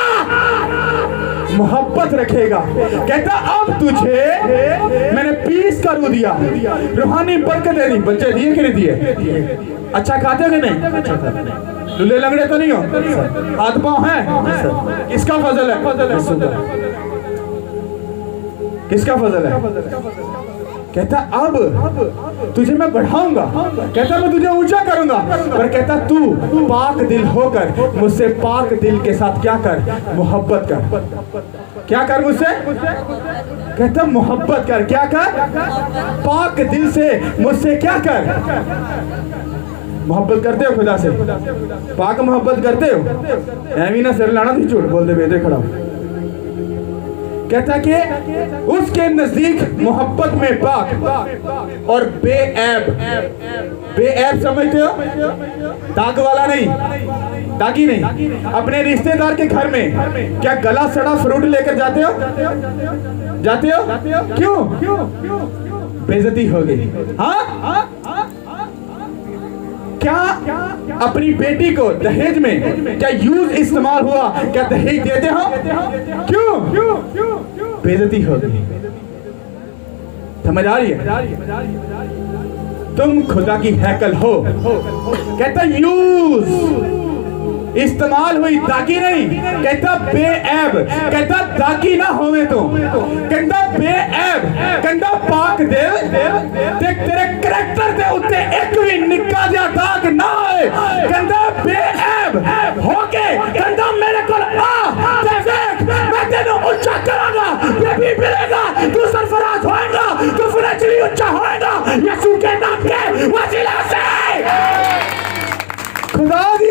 मोहब्बत रखेगा। कहता अब तुझे मैंने पीस कर दिया, रूहानी बरकत दे दी। बच्चे दिए कि नहीं दिए? अच्छा खाते कि नहीं? लुले लंगड़े तो नहीं हो? हाथ पांव है? किसका फजल है? किसका फजल है? कहता अब तुझे मैं बढ़ाऊंगा, कहता मैं तुझे ऊंचा करूंगा, पर कहता तू पाक दिल होकर मुझसे पाक दिल के साथ क्या कर, मोहब्बत कर। क्या कर मुझसे? कहता मोहब्बत कर। क्या कर? पाक दिल से मुझसे क्या कर, मोहब्बत करते हो खुदा से? पाक मोहब्बत करते हो? एवी ना सिर लाना थी, झूठ बोल दे बेदे खड़ा। कहता कि उसके नजदीक मोहब्बत में पाक और बेऐब। बेऐब समझते हो? दाग वाला नहीं, दागी नहीं। अपने रिश्तेदार के घर में क्या गला सड़ा फ्रूट लेकर जाते हो? जाते हो? क्यों? बेइज्जती होगी। हाँ, क्या अपनी बेटी को दहेज में क्या यूज इस्तेमाल हुआ, क्या दहेज देते हो? क्यों? बेइज्जती होगी। समझ आ रही है? तुम खुदा की हैकल हो। कहता यूज, इस्तेमाल हुई, दागी नहीं। कहता बेऐब, कहता दागी ना होवे तो, कहता बेऐब, कहता पाक दिल ते तेरे करैक्टर दे उत्ते एक भी निक्का जिहा दाग ना होए। कहता बेऐब होके, कहता मेरे कोल आ ते देख मैं तेनू ऊंचा करांगा,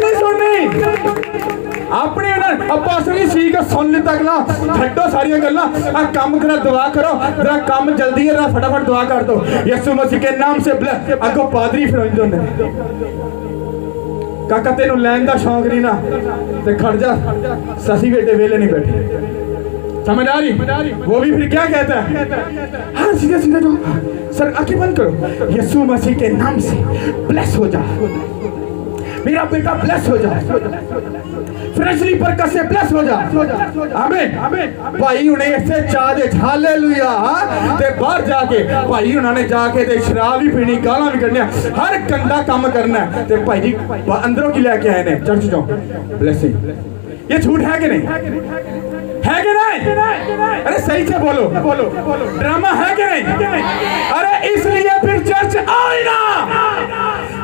की नहीं सुननी अपनी पास्टर जी सी के सुन ली तक ला छड्डो सारिया गल्लां आ काम करा दुआ करो जरा काम जल्दी है फटाफट दुआ कर दो यीशु मसीह के नाम से अगो पादरी फिर होंदे काका तेनू लैन दा शौक नहीं ना ते खड़ जा ससी बेटे वेले नहीं बैठे समझ आ रही वो भी फिर क्या कहता है हाँ सीधे सीधे जो सर आंखें बंद करो यीशु मसीह के नाम से ब्लेस हो जा मेरा बेटा ब्लेस हो जा फ्रेशली पर कैसे ब्लेस हो जा आमीन भाई उन्हें ऐसे चाह दे हालेलुया ते बाहर जाके भाई उन्होंने जाके ते शराब भी पीनी गालां भी कढ़नियां हर गंदा काम करना ते भाई जी अंदरों की लेके आए ने चर्च जो ब्लेसिंग ये झूठ है कि नहीं है कि नहीं अरे सही से बोलो ड्रामा है कि नहीं अरे इसलिए फिर चर्च आओ ही ना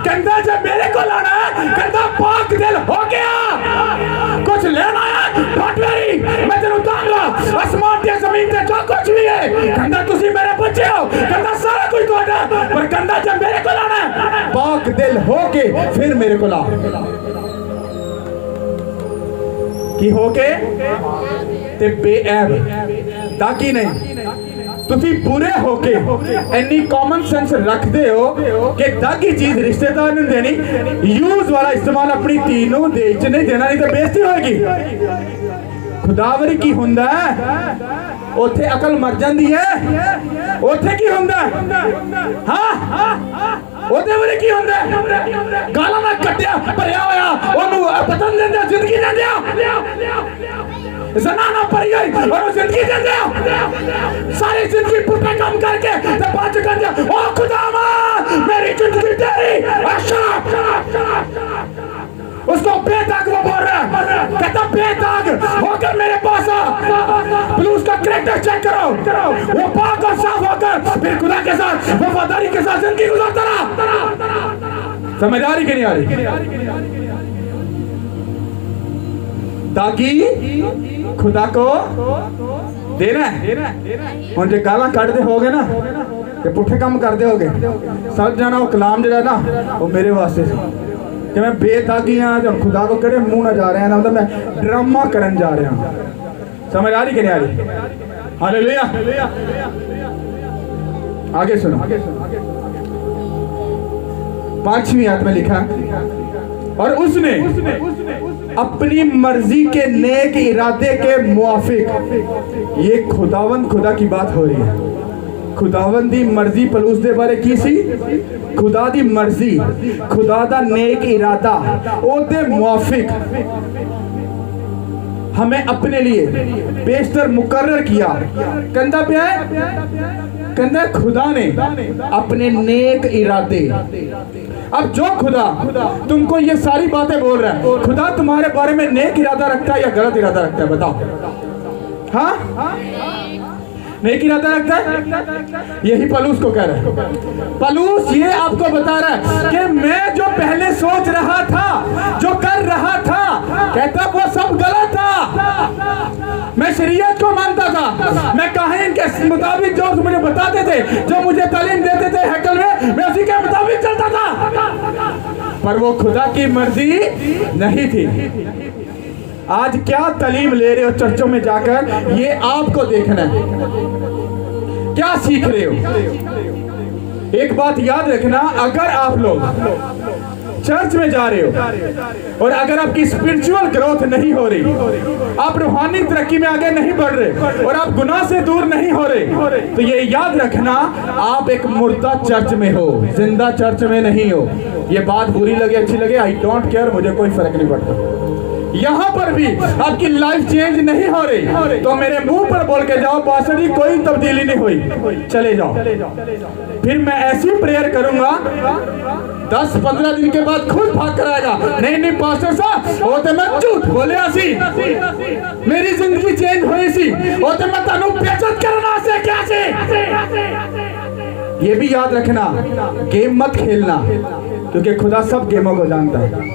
कहता जब मेरे को लाना है कहता पाक दिल हो गया कुछ लेना है डोंट वरी मैं तेरे उतारूंगा आसमान ते जमीन ते जो कुछ भी है कहता तुसी मेरे बच्चे हो कहता सारा कुछ ਤੁਹਾਡਾ पर कहता जब मेरे को लाना है पाक दिल हो के फिर मेरे को ला की हो के ते बेऐब ताकि नहीं तुसी बुरे होके इन्नी कॉमन सेंस रखते हो कि दागी चीज रिश्तेदार ने देनी यूज वाला इस्तेमाल अपनी धी नूं दे च नहीं देना नहीं तो बेइज्जती होगी खुदावरी की हुंदा ओथे अकल मर जाती है ओथे की हुंदा हां ओदे वरे की हुंदा गालां नाल कट्टिया भरिया होया ओनू पता नहीं देंदा जिंदगी देंदा जनाना पर गई और जिंदगी दे दिया सारी जिंदगी पुट्ठा काम करके ते बात कर दिया ओ खुदावा मेरी जिंदगी तेरी उसको बेदाग वो बोल रहा है कहता बेदाग होकर मेरे पास आ प्लूस का कैरेक्टर चेक करो वो पाक और साफ होकर फिर खुदा के साथ वफादारी के साथ जिंदगी गुजारता रहा समझ आ रही कि नहीं आ रही ताकि खुदा को देना हम जो गाला कटते हो गए ना ते पुठे काम करते हो गए सब जाना वो कलाम जो ना वो मेरे वास्ते कि मैं बेतागी हाँ जब खुदा को करे मुंह ना जा रहे हैं ना मतलब मैं ड्रामा करन जा रहा हूँ समझ आ रही कि नहीं आ रही हालेलुया आगे सुनो 5वीं आयत में लिखा और उसने अपनी मर्जी के नेक इरादे के मुआफिक ये खुदावंद खुदा की बात हो रही है खुदावंद दी मर्जी पलूस दे बारे की सी खुदा दी मर्जी खुदा दा नेक इरादा ओदे मुआफिक हमें अपने लिए बेशतर मुकर्रर किया कहता पे कहता खुदा ने अपने नेक इरादे अब जो खुदा तुमको ये सारी बातें बोल रहा है खुदा तुम्हारे बारे में नेक इरादा रखता है या गलत इरादा रखता है बताओ हाँ नेक इरादा रखता है यही पलूस को कह रहा है पलूस ये आपको बता रहा है कि मैं जो पहले सोच रहा था जो कर रहा था कहता वो सब गलत था मैं शरीयत को मानता था मैं काहिन के मुताबिक जो मुझे बताते थे जो मुझे तालीम देते थे हैकल में मैं उसी के मुताबिक चलता था पर वो खुदा की मर्जी नहीं थी आज क्या तालीम ले रहे हो चर्चों में जाकर ये आपको देखना है क्या सीख रहे हो एक बात याद रखना अगर आप लोग चर्च में जा रहे हो और अगर आपकी स्पिरिचुअल ग्रोथ नहीं हो रही आप रूहानी तरक्की में आगे नहीं बढ़ रहे और आप गुनाह से दूर नहीं हो रहे तो ये याद रखना आप एक मुर्दा चर्च में हो जिंदा चर्च में नहीं हो ये बात बुरी लगे अच्छी लगे आई डोंट केयर मुझे कोई फर्क नहीं पड़ता यहाँ पर भी आपकी लाइफ चेंज नहीं हो रही तो मेरे मुंह पर बोल के जाओ पास्टर जी कोई तब्दीली नहीं हुई चले जाओ फिर मैं ऐसी प्रेयर करूंगा 10-15 दिन के बाद खुद भाग कर आएगा नहीं पास्टर साहब वो तो मैं झूठ बोले सी मेरी जिंदगी चेंज हुई सी वो तो मैं तनु बेइज्जत करना से क्या से ये भी याद रखना गेम मत खेलना क्योंकि खुदा सब गेमों को जानता है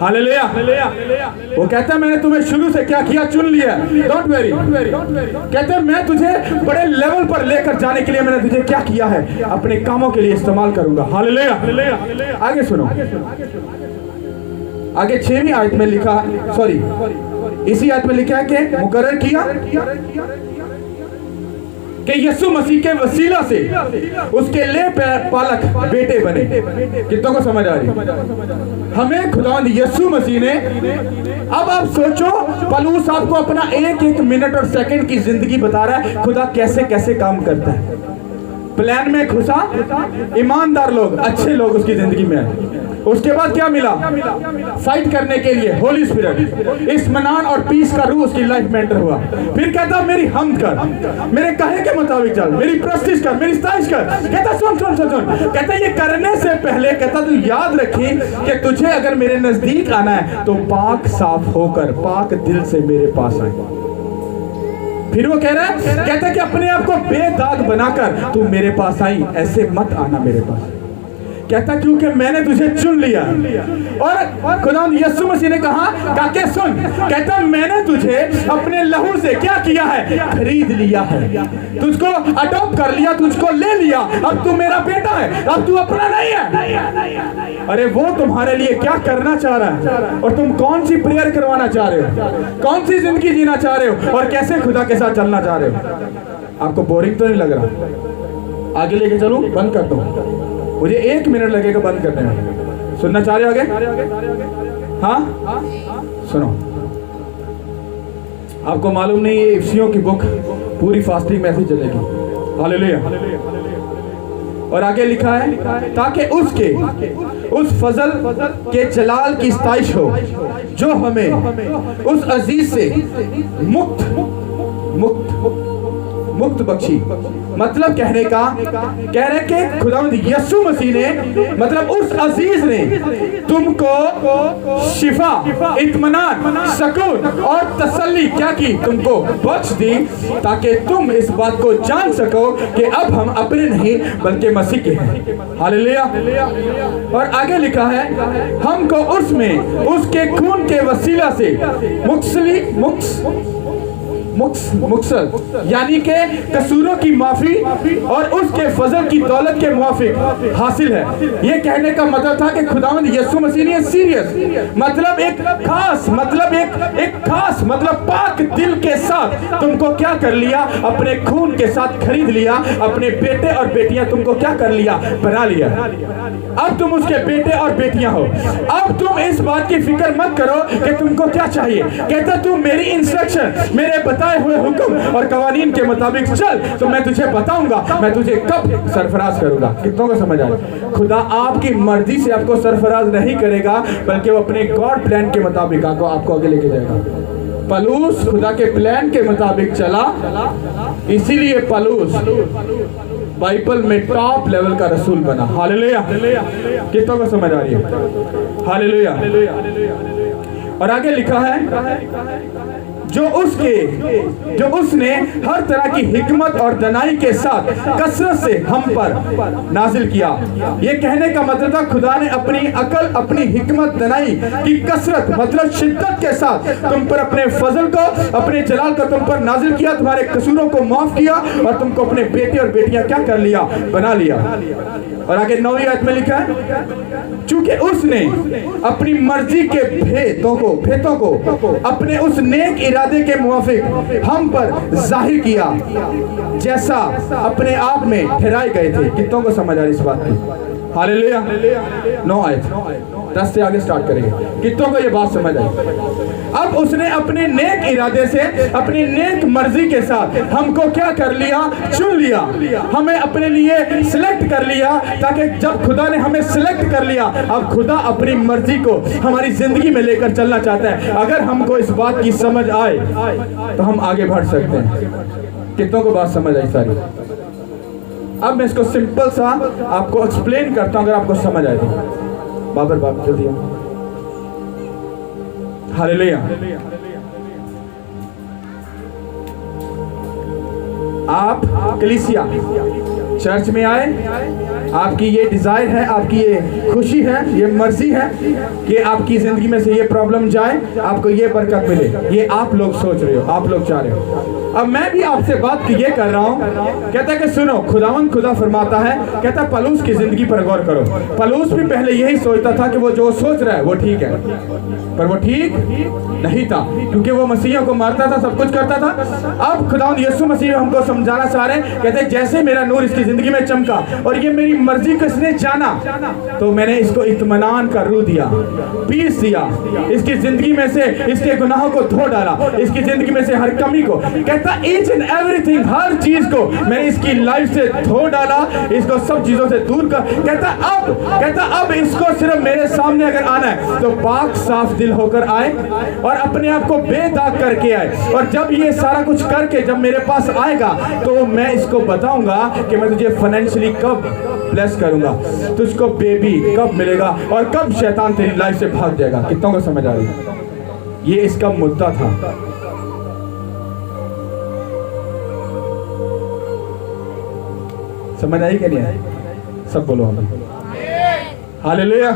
हालेलुया वो कहता है मैंने तुम्हें शुरू से क्या किया चुन लिया डोंट वेरी कहते हैं मैं तुझे बड़े लेवल पर लेकर जाने के लिए मैंने तुझे क्या किया है अपने कामों के लिए इस्तेमाल करूंगा हालेलुया आगे सुनो आगे 6वीं आयत में लिखा, सॉरी इसी आयत में लिखा है कि मुकर्रर किया कि यीशु मसीह के वसीला से उसके ले पालक बेटे बने। कितनों को समझ आ रही? हमें खुदावंद यीशु मसीह ने, अब आप सोचो पलूस आपको अपना एक एक मिनट और सेकंड की जिंदगी बता रहा है खुदा कैसे कैसे काम करता है। प्लान में घुसा, ईमानदार लोग, अच्छे लोग उसकी जिंदगी में आए। उसके बाद क्या मिला? फाइट करने के लिए होली स्पिरिट, इत्मीनान और पीस का रूह उसकी लाइफ में एंटर हुआ। फिर कहता मेरी हमद कर, मेरे कहे के मुताबिक चल, मेरी प्रस्तिश कर, मेरी स्ताइश कर। कहता सुन सुन सुन सुन, कहता ये करने से पहले कहता तू याद रखी कि तुझे अगर मेरे नजदीक आना है तो पाक साफ होकर पाक दिल से मेरे पास आए। फिर वो कह रहा है, कहता कि अपने आप को बेदाग बनाकर तू मेरे पास आई, ऐसे मत आना मेरे पास। कहता क्योंकि मैंने तुझे चुन लिया। और खुदावंद यीशु मसीह ने कहा काके सुन, कहता मैंने तुझे अपने लहू से क्या किया है? खरीद लिया है, तुझको अडॉप्ट कर लिया, तुझको ले लिया। अब तू मेरा बेटा है, अब तू अपना नहीं है। अरे वो तुम्हारे लिए क्या करना चाह रहा है और तुम कौन सी प्रेयर करवाना चाह रहे हो, कौन सी जिंदगी जीना चाह रहे हो और कैसे खुदा के साथ चलना चाह रहे हो। आपको बोरिंग तो नहीं लग रहा? आगे लेके चलूं? बंद कर दो, मुझे 1 मिनट लगेगा बंद करने में। सुनना चाह रहे हो आगे? हाँ सुनो। आपको मालूम नहीं ये इफ्सियों की बुक पूरी फास्टिंग में ऐसी चलेगी। हालेलुया। और आगे लिखा है ताकि उसके उस फजल के जलाल की स्ताइश हो जो हमें उस अजीज से मुक्त बख्शी। मतलब कहने का कह रहे कि खुदावंद यीशु मसीह ने, मतलब उस अजीज ने तुमको शिफा, इत्मीनान, सुकून और तसल्ली क्या की? तुमको बख्श दी ताकि तुम इस बात को जान सको कि अब हम अपने नहीं बल्कि मसीह के हैं। हालेलुया। और आगे लिखा है हमको उसमें उसके खून के वसीला से मुक्सल यानी के कसूरों की माफी और उसके फजल की दौलत के मुआफिक हासिल है। ये कहने का मतलब था कि खुदावंद यीशु मसीह ने सीरियस मतलब एक खास मतलब पाक दिल के साथ तुमको क्या कर लिया? अपने खून के साथ खरीद लिया। अपने बेटे और बेटियां तुमको क्या कर लिया? बना लिया। अब तुम उसके बेटे और बेटियां हो। अब तुम इस बात की फिक्र मत करो कि तुमको क्या चाहिए। कहता तुम मेरी इंस्ट्रक्शन, मेरे बताए हुए हुक्म और कवानीन के मुताबिक चल तो मैं तुझे बताऊंगा मैं तुझे कब सरफराज करूंगा। कितनों को समझ आए? खुदा आपकी मर्जी से आपको सरफराज नहीं करेगा बल्कि वो अपने गॉड प्लान के मुताबिक आपको आगे लेके जाएगा। पलूस खुदा के प्लान के मुताबिक चला, इसीलिए पलूस बाइबल में टॉप लेवल का रसूल बना। हालेलुया। कितनों को समझ आ रही है? हालेलुया। और आगे लिखा है जो उसने हर तरह की हिकमत और दनाई के साथ कसरत से हम पर नाजिल किया। ये कहने का मतलब था खुदा ने अपनी अकल, अपनी हिकमत, दनाई की कसरत मतलब शिद्दत के साथ तुम पर अपने फजल को, अपने जलाल को तुम पर नाजिल किया, तुम्हारे कसूरों को माफ किया और तुमको अपने बेटे और बेटियां क्या कर लिया? बना लिया। और आगे 9वीं आयत में लिखा है चूंकि उसने अपनी मर्जी के भेदों को अपने उस नेक इरादे के मुवाफिक हम पर जाहिर किया जैसा अपने आप में ठहराए गए थे। कितनों को समझ आ रही इस बात की? हालेलुया। 9 आयत 10 से आगे स्टार्ट करेंगे। कितनों को ये बात समझ आई? अब उसने अपने नेक इरादे से, अपनी नेक मर्जी के साथ हमको क्या कर लिया? चुन लिया, हमें अपने लिए सिलेक्ट कर लिया। ताकि जब खुदा ने हमें सिलेक्ट कर लिया, अब खुदा अपनी मर्जी को हमारी जिंदगी में लेकर चलना चाहता है। अगर हमको इस बात की समझ आए तो हम आगे बढ़ सकते हैं। कितनों को बात समझ आई सारी? अब मैं इसको सिंपल सा आपको एक्सप्लेन करता हूं, अगर आपको समझ आए तो। बाबर बाप जल्दी। हालेलुया। आप कलीसिया चर्च में आए, आपकी ये डिजायर है, आपकी ये खुशी है, ये मर्जी है कि आपकी जिंदगी में से ये प्रॉब्लम जाए, आपको ये बरकत मिले। ये आप लोग सोच रहे हो, आप लोग चाह रहे हो। अब मैं भी आपसे बात ये कर रहा हूँ, कहता है कि सुनो, खुदावंद खुदा फरमाता है, कहता है पलूस की जिंदगी पर गौर करो। पलूस भी पहले यही सोचता था कि वो जो सोच रहा है वो ठीक है, पर वो ठीक नहीं था, क्योंकि वो मसीहों को मारता था, सब कुछ करता था। अब खुदावंद यीशु मसीह हमको समझाना चाह रहे हैं, कहते हैं जैसे मेरा नूर इसकी जिंदगी में चमका और ये मेरी मर्जी को इसने जाना, तो मैंने इसको इत्मीनान का रूह दिया, पीस दिया, इसकी जिंदगी में से इसके गुनाहों को धो डाला, इसकी जिंदगी में से हर कमी को, कहता ईच एंड एवरीथिंग, हर चीज को मैंने इसकी लाइफ से धो डाला, इसको सब चीजों से दूर कर। कहता अब इसको सिर्फ मेरे सामने अगर आना है तो पाक साफ दिल होकर आए और अपने आप को बेदाग करके आए, और जब ये सारा कुछ करके जब मेरे पास आएगा तो मैं इसको बताऊंगा कि मैं तुझे फाइनेंशियली कब ब्लेस करूंगा, तुझको बेबी कब मिलेगा और कब शैतान तेरी लाइफ से भाग जाएगा। कितनों को समझ आ रही है? ये इसका मुद्दा था। समझ आई कि नहीं? सब बोलो हालेलुया।